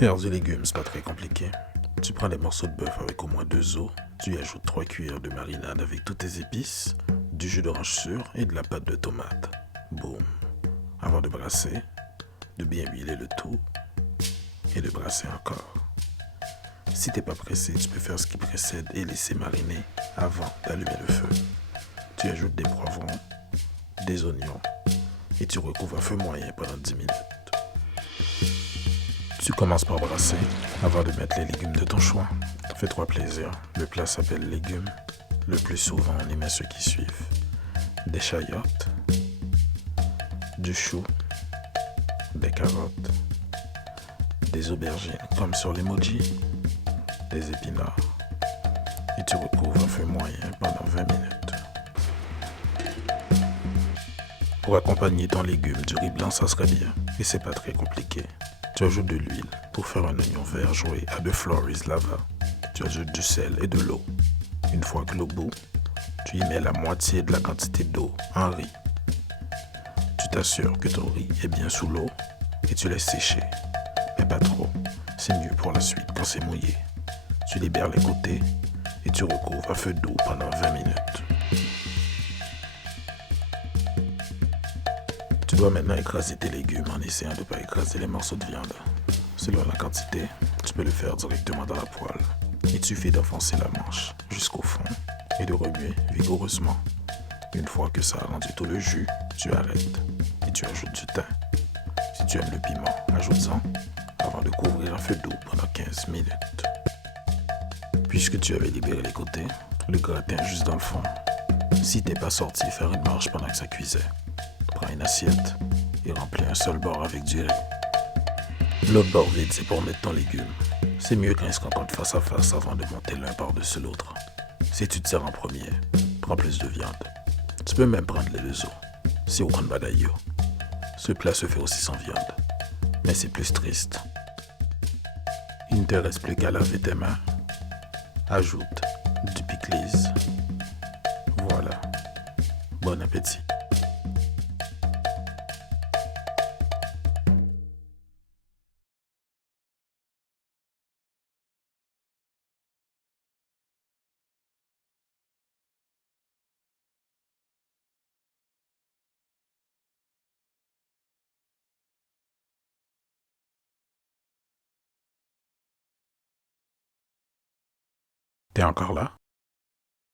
Faire du légume, c'est pas très compliqué. Tu prends des morceaux de bœuf avec au moins 2 os, tu y ajoutes 3 cuillères de marinade avec toutes tes épices, du jus d'orange sûr et de la pâte de tomate. Boum. Avant de brasser, de bien huiler le tout et de brasser encore. Si t'es pas pressé, tu peux faire ce qui précède et laisser mariner avant d'allumer le feu. Tu ajoutes des poivrons, des oignons et tu recouvres à feu moyen pendant 10 minutes. Tu commences par brasser avant de mettre les légumes de ton choix. Fais-toi plaisir. Le plat s'appelle légumes. Le plus souvent, on y met ceux qui suivent: des chayotes, du chou, des carottes, des aubergines comme sur l'emoji, des épinards. Et tu recouvres à feu moyen pendant 20 minutes. Pour accompagner ton légume, du riz blanc, ça serait bien. Et c'est pas très compliqué. Tu ajoutes de l'huile pour faire un oignon vert joué à de Floris Lava. Tu ajoutes du sel et de l'eau. Une fois que l'eau bout, tu y mets la moitié de la quantité d'eau en riz. Tu t'assures que ton riz est bien sous l'eau et tu laisses sécher. Mais pas trop, c'est mieux pour la suite quand c'est mouillé. Tu libères les côtés et tu recouvres à feu doux pendant 20 minutes. Tu dois maintenant écraser tes légumes en essayant de ne pas écraser les morceaux de viande. Selon la quantité, tu peux le faire directement dans la poêle. Il suffit d'enfoncer la manche jusqu'au fond et de remuer vigoureusement. Une fois que ça a rendu tout le jus, tu arrêtes et tu ajoutes du thym. Si tu aimes le piment, ajoute-en avant de couvrir à feu doux pendant 15 minutes. Puisque tu avais libéré les côtés, le gratin juste dans le fond. Si t'es pas sorti faire une marche pendant que ça cuisait, prends une assiette et remplis un seul bord avec du riz. L'autre bord vide, c'est pour mettre ton légume. C'est mieux quand ils se rencontrent face à face avant de monter l'un par-dessus l'autre. Si tu te sers en premier, prends plus de viande. Tu peux même prendre les 2 os. C'est au grand badaillot. Ce plat se fait aussi sans viande, mais c'est plus triste. Il ne te reste plus qu'à laver tes mains. Ajoute du pickles. Voilà. Bon appétit. T'es encore là?